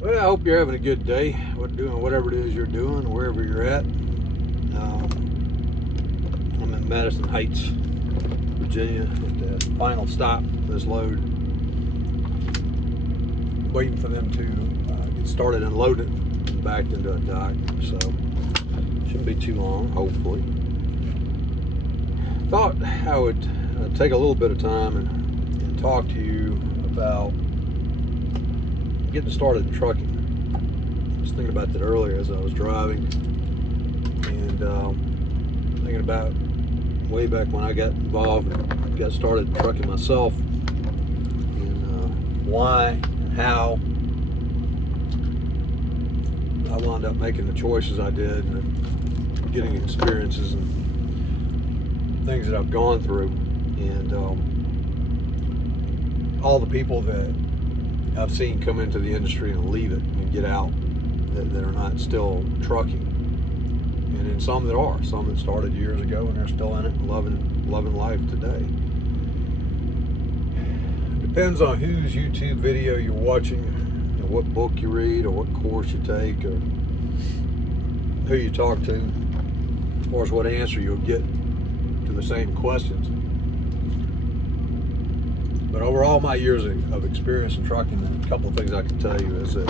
Well, I hope you're having a good day. Doing whatever it is you're doing, wherever you're at. I'm in Madison Heights, Virginia, at the final stop for this load. Waiting for them to get started unloading and backed into a dock. So shouldn't be too long, hopefully. Thought I would take a little bit of time and talk to you about getting started in trucking. I was thinking about that earlier as I was driving, and thinking about way back when I got involved and got started in trucking myself, and why and how I wound up making the choices I did, and getting experiences and things that I've gone through, and all the people that I've seen come into the industry and leave it and get out that are not still trucking, and then some that started years ago and they're still in it and loving life today. It depends on whose YouTube video you're watching, and what book you read, or what course you take, or who you talk to, as far as what answer you'll get to the same questions. But over all my years of experience in trucking, a couple of things I can tell you is that,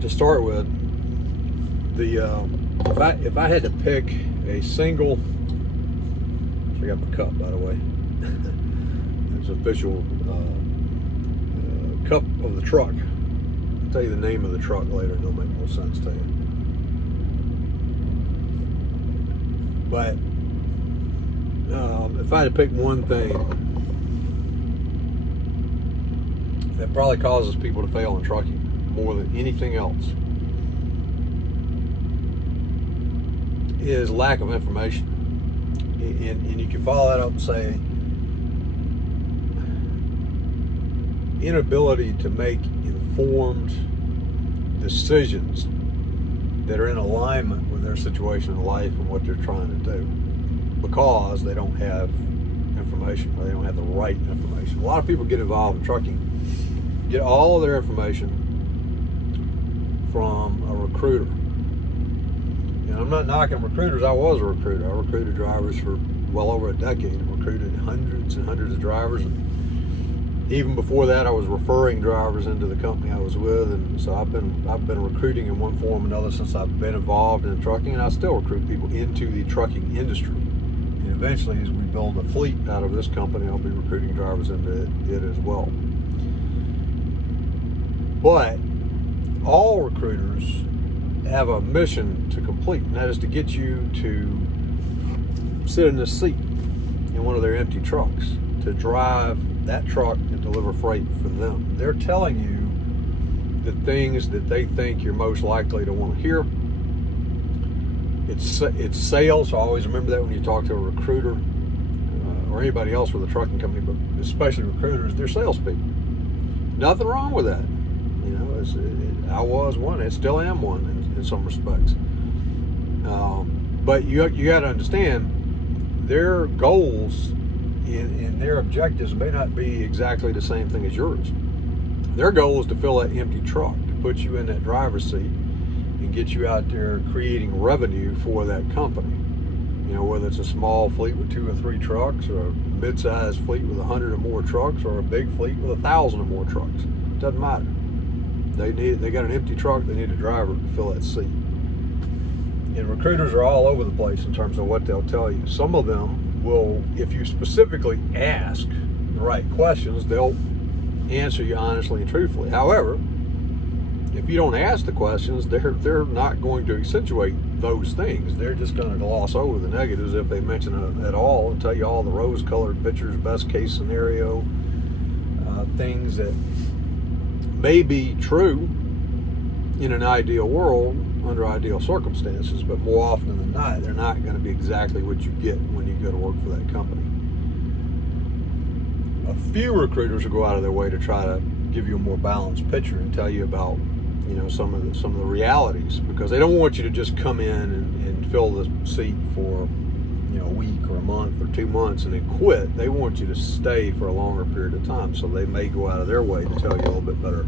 to start with, if I had to pick a single, so I got my cup, by the way. It's an official cup of the truck. I'll tell you the name of the truck later. It'll make more sense to you. But if I had to pick one thing that probably causes people to fail in trucking more than anything else, is lack of information. And you can follow that up and say inability to make informed decisions that are in alignment with their situation in life and what they're trying to do, because they don't have information, or they don't have the right information. A lot of people get involved in trucking, get all of their information from a recruiter. And I'm not knocking recruiters. I was a recruiter. I recruited drivers for well over a decade. I recruited hundreds and hundreds of drivers. And even before that, I was referring drivers into the company I was with. And so I've been recruiting in one form or another since I've been involved in trucking, and I still recruit people into the trucking industry. And eventually, as we build a fleet out of this company, I'll be recruiting drivers into it as well. But all recruiters have a mission to complete, and that is to get you to sit in this seat in one of their empty trucks, to drive that truck and deliver freight for them. They're telling you the things that they think you're most likely to want to hear. It's sales, so always remember that when you talk to a recruiter or anybody else with a trucking company, but especially recruiters, they're salespeople. Nothing wrong with that. You know, I was one, I still am one in some respects. But you got to understand, their goals and their objectives may not be exactly the same thing as yours. Their goal is to fill that empty truck, to put you in that driver's seat and get you out there creating revenue for that company. You know, whether it's a small fleet with 2 or 3 trucks, or a mid-sized fleet with 100 or more trucks, or a big fleet with 1,000 or more trucks. Doesn't matter. They got an empty truck, they need a driver to fill that seat. And recruiters are all over the place in terms of what they'll tell you. Some of them will, if you specifically ask the right questions, they'll answer you honestly and truthfully. However, if you don't ask the questions, they're not going to accentuate those things. They're just going to gloss over the negatives if they mention it at all, and tell you all the rose-colored pictures, best case scenario, things that may be true in an ideal world, under ideal circumstances, but more often than not, they're not going to be exactly what you get when you go to work for that company. A few recruiters will go out of their way to try to give you a more balanced picture and tell you about, you know, some of the realities, because they don't want you to just come in and fill the seat for a week or a month or 2 months and then quit. They want you to stay for a longer period of time, so they may go out of their way to tell you a little bit better,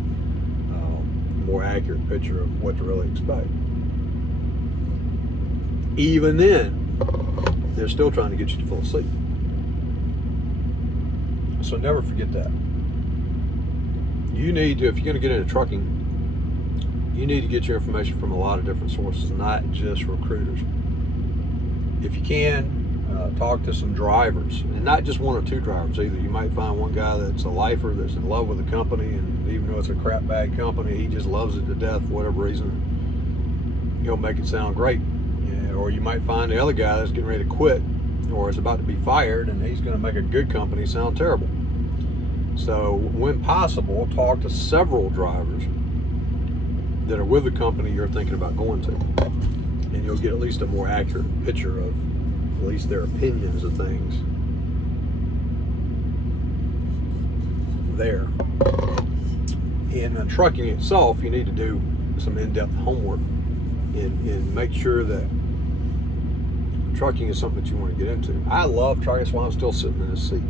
more accurate picture of what to really expect. Even then, they're still trying to get you to fall asleep. So never forget that. You need to, if you're going to get into trucking, you need to get your information from a lot of different sources, not just recruiters. If you can, talk to some drivers, and not just one or two drivers either. You might find one guy that's a lifer, that's in love with the company, and even though it's a crap bag company, he just loves it to death for whatever reason. He'll make it sound great. Yeah, or you might find the other guy that's getting ready to quit or is about to be fired, and he's going to make a good company sound terrible. So when possible, talk to several drivers that are with the company you're thinking about going to, and you'll get at least a more accurate picture of at least their opinions of things there. In trucking itself, you need to do some in-depth homework and make sure that trucking is something that you want to get into. I love trucking. That's why I'm still sitting in this seat.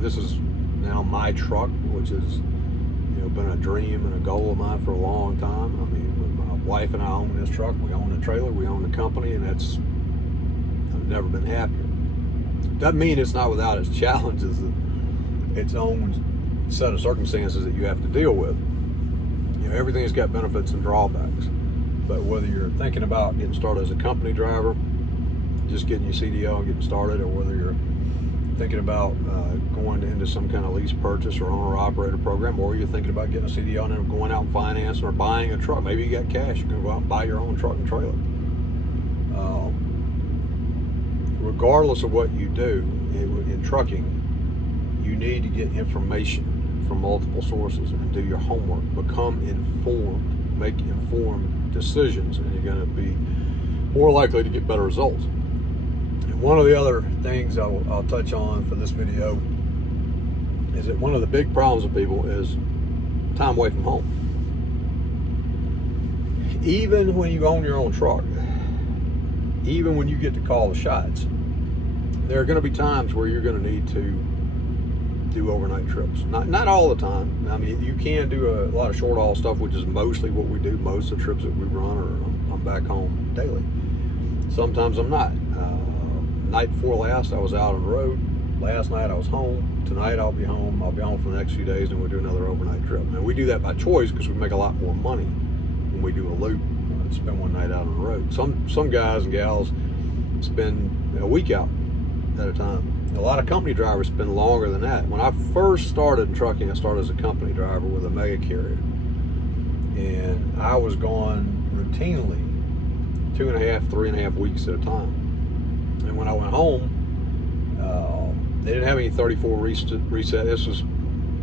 This is now my truck, which has been a dream and a goal of mine for a long time. I mean, with my wife and I own this truck. We own the trailer, we own the company, and I've never been happier. Doesn't mean it's not without its challenges, its own set of circumstances that you have to deal with. Everything's got benefits and drawbacks. But whether you're thinking about getting started as a company driver, just getting your CDL and getting started, or whether you're thinking about going into some kind of lease purchase or owner-operator program, or you're thinking about getting a CDL and then going out and financing or buying a truck. Maybe you got cash, you can go out and buy your own truck and trailer. Regardless of what you do in trucking, you need to get information from multiple sources and do your homework. Become informed, make informed decisions, and you're going to be more likely to get better results. And one of the other things I'll touch on for this video is that one of the big problems with people is time away from home. Even when you own your own truck, even when you get to call the shots, there are going to be times where you're going to need to do overnight trips. Not all the time. I mean, you can do a lot of short haul stuff, which is mostly what we do. Most of the trips that we run are I'm back home daily. Sometimes I'm not. Night before last, I was out on the road. Last night I was home. Tonight I'll be home. I'll be home for the next few days, and we'll do another overnight trip. And we do that by choice because we make a lot more money when we do a loop. Spend one night out on the road. Some guys and gals spend a week out at a time. A lot of company drivers spend longer than that. When I first started in trucking, I started as a company driver with a mega carrier, and I was gone routinely 2.5, 3.5 weeks at a time. And when I went home, they didn't have any 34 reset. This was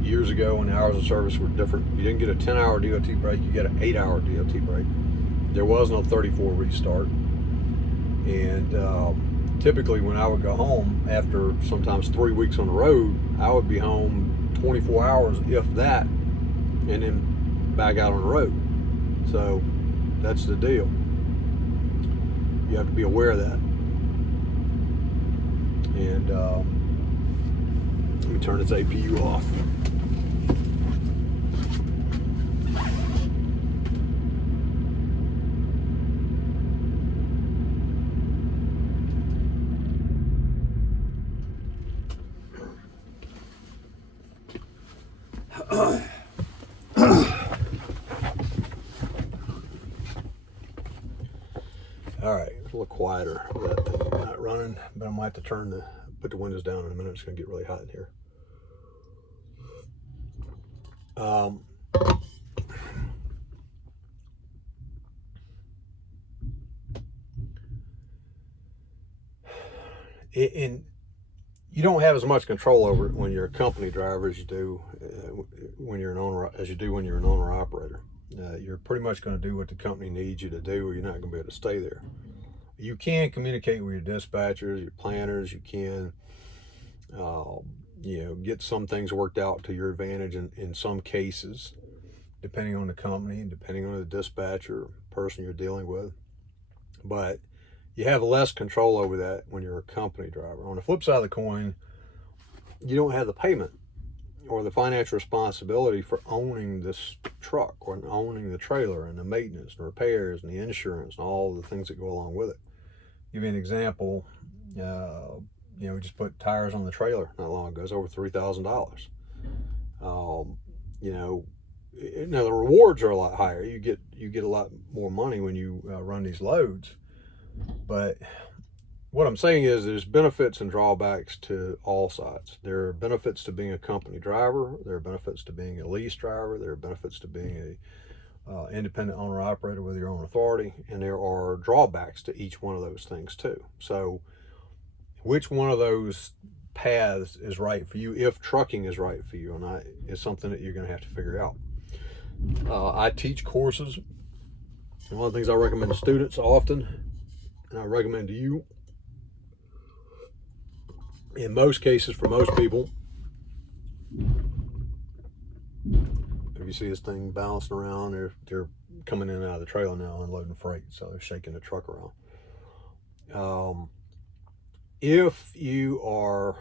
years ago when the hours of service were different. You didn't get a 10-hour DOT break, you get an 8-hour DOT break. There was no 34 restart. And typically when I would go home after sometimes 3 weeks on the road, I would be home 24 hours, if that, and then back out on the road. So that's the deal. You have to be aware of that. And let me turn this APU off. All right, it's a little quieter with that thing not running, but I might have to put the windows down in a minute. It's going to get really hot in here. And you don't have as much control over it when you're a company driver as you do when you're an owner operator. You're pretty much going to do what the company needs you to do, or you're not going to be able to stay there. You can communicate with your dispatchers, your planners. You can, get some things worked out to your advantage in some cases, depending on the company and depending on the dispatcher person you're dealing with. But You have less control over that when you're a company driver. On the flip side of the coin, you don't have the payment or the financial responsibility for owning this truck or owning the trailer and the maintenance and repairs and the insurance and all the things that go along with it. Give you an example. We just put tires on the trailer not long ago. It's over $3,000. Now the rewards are a lot higher. You get a lot more money when you run these loads. But what I'm saying is there's benefits and drawbacks to all sides. There are benefits to being a company driver. There are benefits to being a lease driver. There are benefits to being a independent owner operator with your own authority. And there are drawbacks to each one of those things too. So which one of those paths is right for you, if trucking is right for you, and is something that you're going to have to figure out. I teach courses, and one of the things I recommend to students often, and I recommend to you, in most cases, for most people, if you see this thing bouncing around, they're coming in and out of the trailer now, unloading freight, so they're shaking the truck around. If you are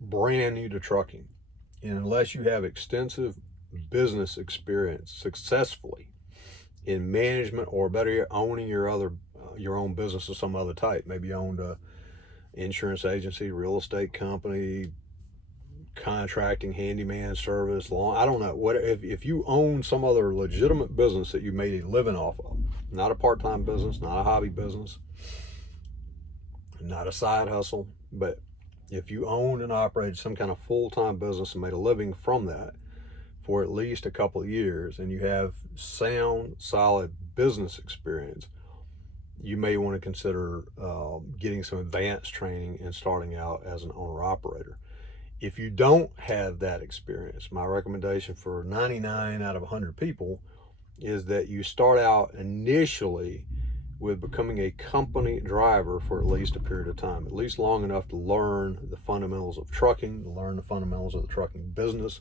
brand new to trucking, and unless you have extensive business experience successfully in management, or better yet, owning your own business of some other type, maybe you owned a insurance agency, real estate company, contracting, handyman service, I don't know, what if you own some other legitimate business that you made a living off of, not a part-time business, not a hobby business, not a side hustle, but if you owned and operated some kind of full-time business and made a living from that for at least a couple of years, and you have sound, solid business experience, you may want to consider getting some advanced training and starting out as an owner-operator. If you don't have that experience, my recommendation for 99 out of 100 people is that you start out initially with becoming a company driver for at least a period of time, at least long enough to learn the fundamentals of trucking, to learn the fundamentals of the trucking business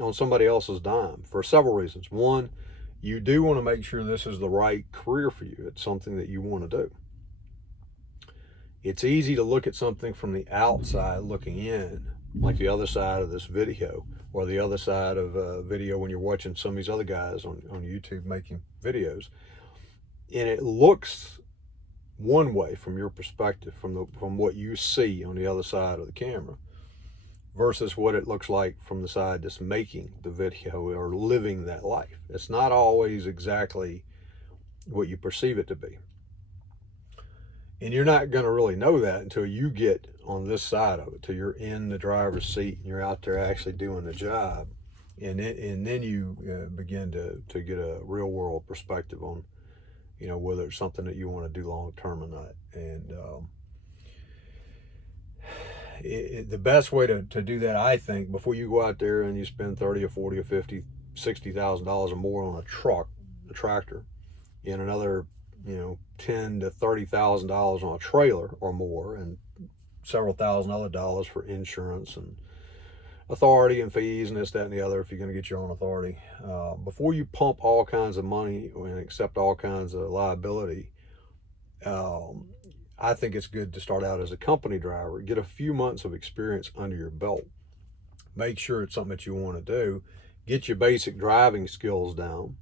on somebody else's dime, for several reasons. One, you do want to make sure this is the right career for you. It's something that you want to do. It's easy to look at something from the outside looking in, like the other side of this video, or the other side of a video when you're watching some of these other guys on YouTube making videos. And it looks one way from your perspective, from what you see on the other side of the camera, versus what it looks like from the side that's making the video or living that life. It's not always exactly what you perceive it to be. And you're not going to really know that until you get on this side of it, till you're in the driver's seat and you're out there actually doing the job. And then you begin to get a real world perspective on, whether it's something that you want to do long term or not. And the best way to do that, I think, before you go out there and you spend 30 or 40 or 50, $60,000 or more on a tractor, and another, $10,000 to $30,000 on a trailer or more, and several thousand other dollars for insurance and authority and fees and this, that, and the other if you're going to get your own authority. Before you pump all kinds of money and accept all kinds of liability, I think it's good to start out as a company driver, get a few months of experience under your belt, make sure it's something that you want to do, get your basic driving skills down,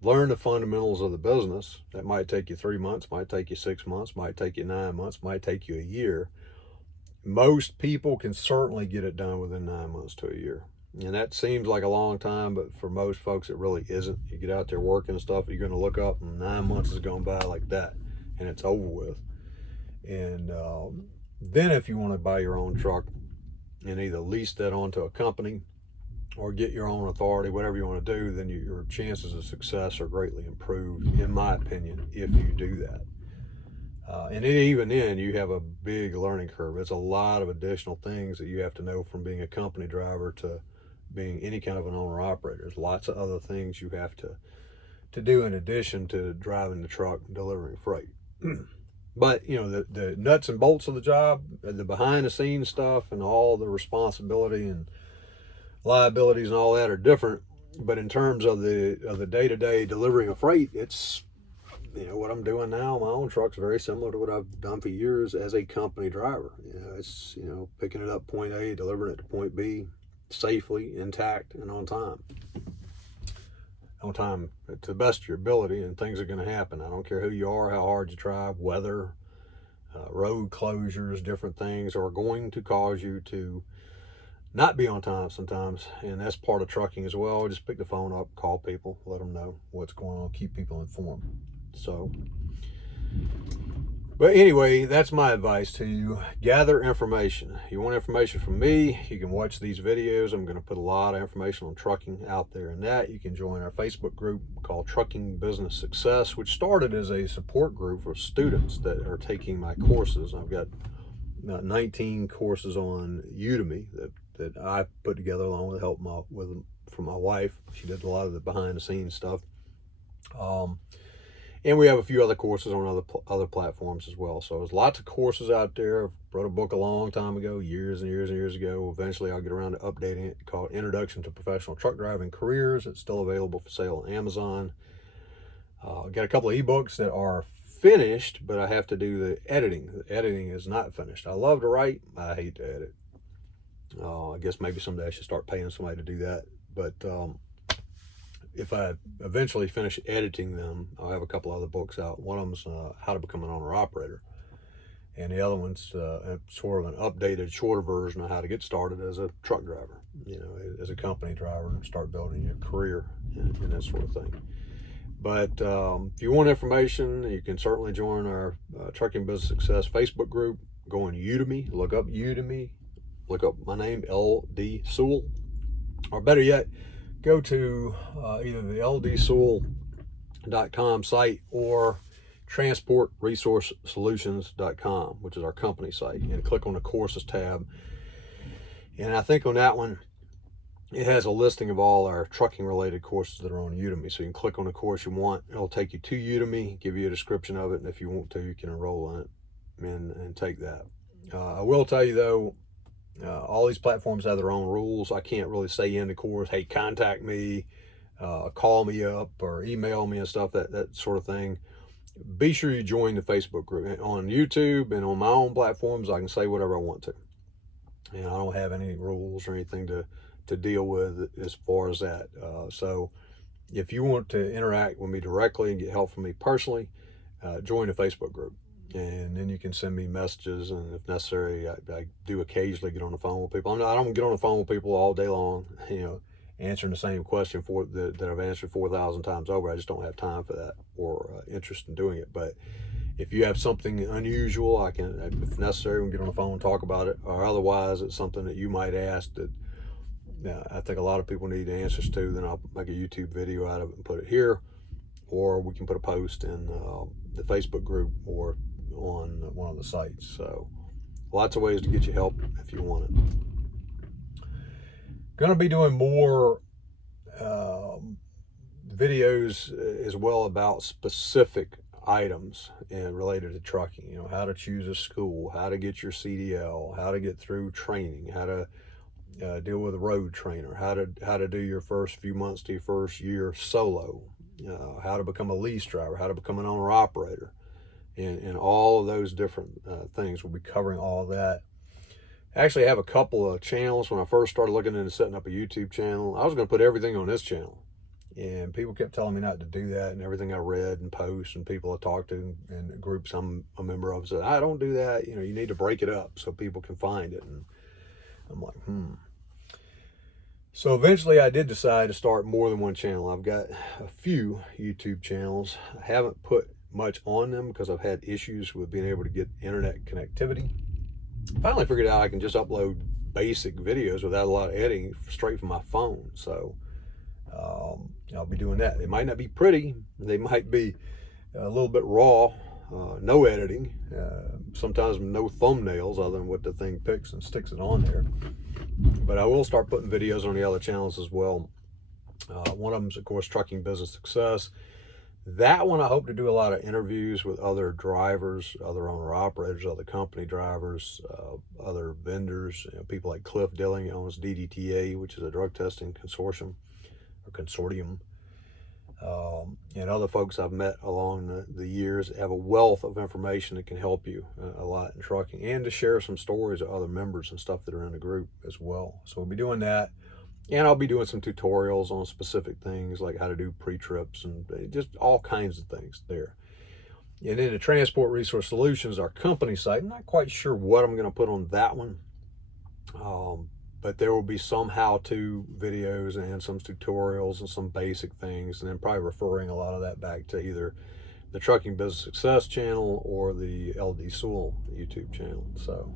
learn the fundamentals of the business. That might take you 3 months, might take you 6 months, might take you 9 months, might take you a year. Most people can certainly get it done within 9 months to a year. And that seems like a long time, but for most folks, it really isn't. You get out there working and stuff, you're going to look up and 9 months is going by like that, and it's over with. And then if you want to buy your own truck and either lease that onto a company or get your own authority, whatever you want to do, then your chances of success are greatly improved, in my opinion, if you do that. And even then, you have a big learning curve. It's a lot of additional things that you have to know, from being a company driver to being any kind of an owner-operator. There's lots of other things you have to do in addition to driving the truck and delivering freight. But, the nuts and bolts of the job, the behind-the-scenes stuff, and all the responsibility and liabilities and all that are different. But in terms of the day-to-day delivering of freight, it's what I'm doing now, my own truck's very similar to what I've done for years as a company driver. It's, picking it up point A, delivering it to point B safely, intact, and on time. On time to the best of your ability, and things are going to happen. I don't care who you are, how hard you try, weather, road closures, different things are going to cause you to not be on time sometimes, and that's part of trucking as well. Just pick the phone up, call people, let them know what's going on, keep people informed. But anyway, that's my advice to you. Gather information. You want information from me, you can watch these videos. I'm going to put a lot of information on trucking out there, and that you can join our Facebook group called Trucking Business Success, which started as a support group for students that are taking my courses. I've got 19 courses on Udemy that I put together along with help from my wife. She did a lot of the behind the scenes stuff. And we have a few other courses on other platforms as well. So there's lots of courses out there. I wrote a book a long time ago, years and years and years ago. Eventually I'll get around to updating it, called Introduction to Professional Truck Driving Careers. It's still available for sale on Amazon. I've got a couple of ebooks that are finished, but I have to do the editing. The editing is not finished. I love to write. I hate to edit. I guess maybe someday I should start paying somebody to do that. But if I eventually finish editing them, I'll have a couple other books out. One of them's How to Become an Owner-Operator. And the other one's sort of an updated, shorter version of how to get started as a truck driver, as a company driver, and start building your career and that sort of thing. But if you want information, you can certainly join our Trucking Business Success Facebook group. Go on Udemy, look up Udemy, look up my name, L.D. Sewell, or better yet, go to either the ldsewell.com site or transportresourcesolutions.com, which is our company site, and click on the courses tab. And I think on that one, it has a listing of all our trucking related courses that are on Udemy. So you can click on the course you want. It'll take you to Udemy, give you a description of it. And if you want to, you can enroll in it and take that. I will tell you though, all these platforms have their own rules. I can't really say in the course, hey, contact me, call me up or email me and stuff, that sort of thing. Be sure you join the Facebook group. On YouTube and on my own platforms, I can say whatever I want to. And I don't have any rules or anything to deal with as far as that. So if you want to interact with me directly and get help from me personally, join the Facebook group. And then you can send me messages, and if necessary, I do occasionally get on the phone with people. I don't get on the phone with people all day long, answering the same question that I've answered 4,000 times over. I just don't have time for that or interest in doing it. But if you have something unusual, I can, if necessary, we can get on the phone and talk about it. Or otherwise, it's something that you might ask that I think a lot of people need answers to. Then I'll make a YouTube video out of it and put it here, or we can put a post in the Facebook group or on one of the sites. So lots of ways to get you help if you want it. Going to be doing more videos as well about specific items and related to trucking. How to choose a school, how to get your CDL, how to get through training, how to deal with a road trainer, how to do your first few months to your first year solo, how to become a lease driver, how to become an owner operator, and all of those different things. We'll be covering all of that. Actually, I have a couple of channels. When I first started looking into setting up a YouTube channel, I was going to put everything on this channel, and people kept telling me not to do that, and everything I read and post and people I talked to and groups I'm a member of said, I don't do that. You need to break it up so people can find it. And I'm like, So eventually I did decide to start more than one channel. I've got a few YouTube channels. I haven't put much on them because I've had issues with being able to get internet connectivity. Finally figured out I can just upload basic videos without a lot of editing straight from my phone. So I'll be doing that. They might not be pretty. They might be a little bit raw, no editing, sometimes no thumbnails other than what the thing picks and sticks it on there. But I will start putting videos on the other channels as well. One of them is, of course, Trucking Business Success. That one I hope to do a lot of interviews with other drivers, other owner-operators, other company drivers, other vendors, people like Cliff Dilling, who owns DDTA, which is a drug testing consortium. and other folks I've met along the years have a wealth of information that can help you a lot in trucking, and to share some stories of other members and stuff that are in the group as well. So we'll be doing that, and I'll be doing some tutorials on specific things like how to do pre-trips and just all kinds of things there. And then the Transport Resource Solutions, our company site, I'm not quite sure what I'm going to put on that one. But there will be some how-to videos and some tutorials and some basic things, and then probably referring a lot of that back to either the Trucking Business Success channel or the LD Sewell YouTube channel. So,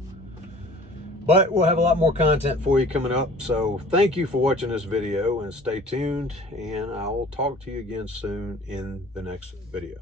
but we'll have a lot more content for you coming up. So thank you for watching this video, and stay tuned, and I will talk to you again soon in the next video.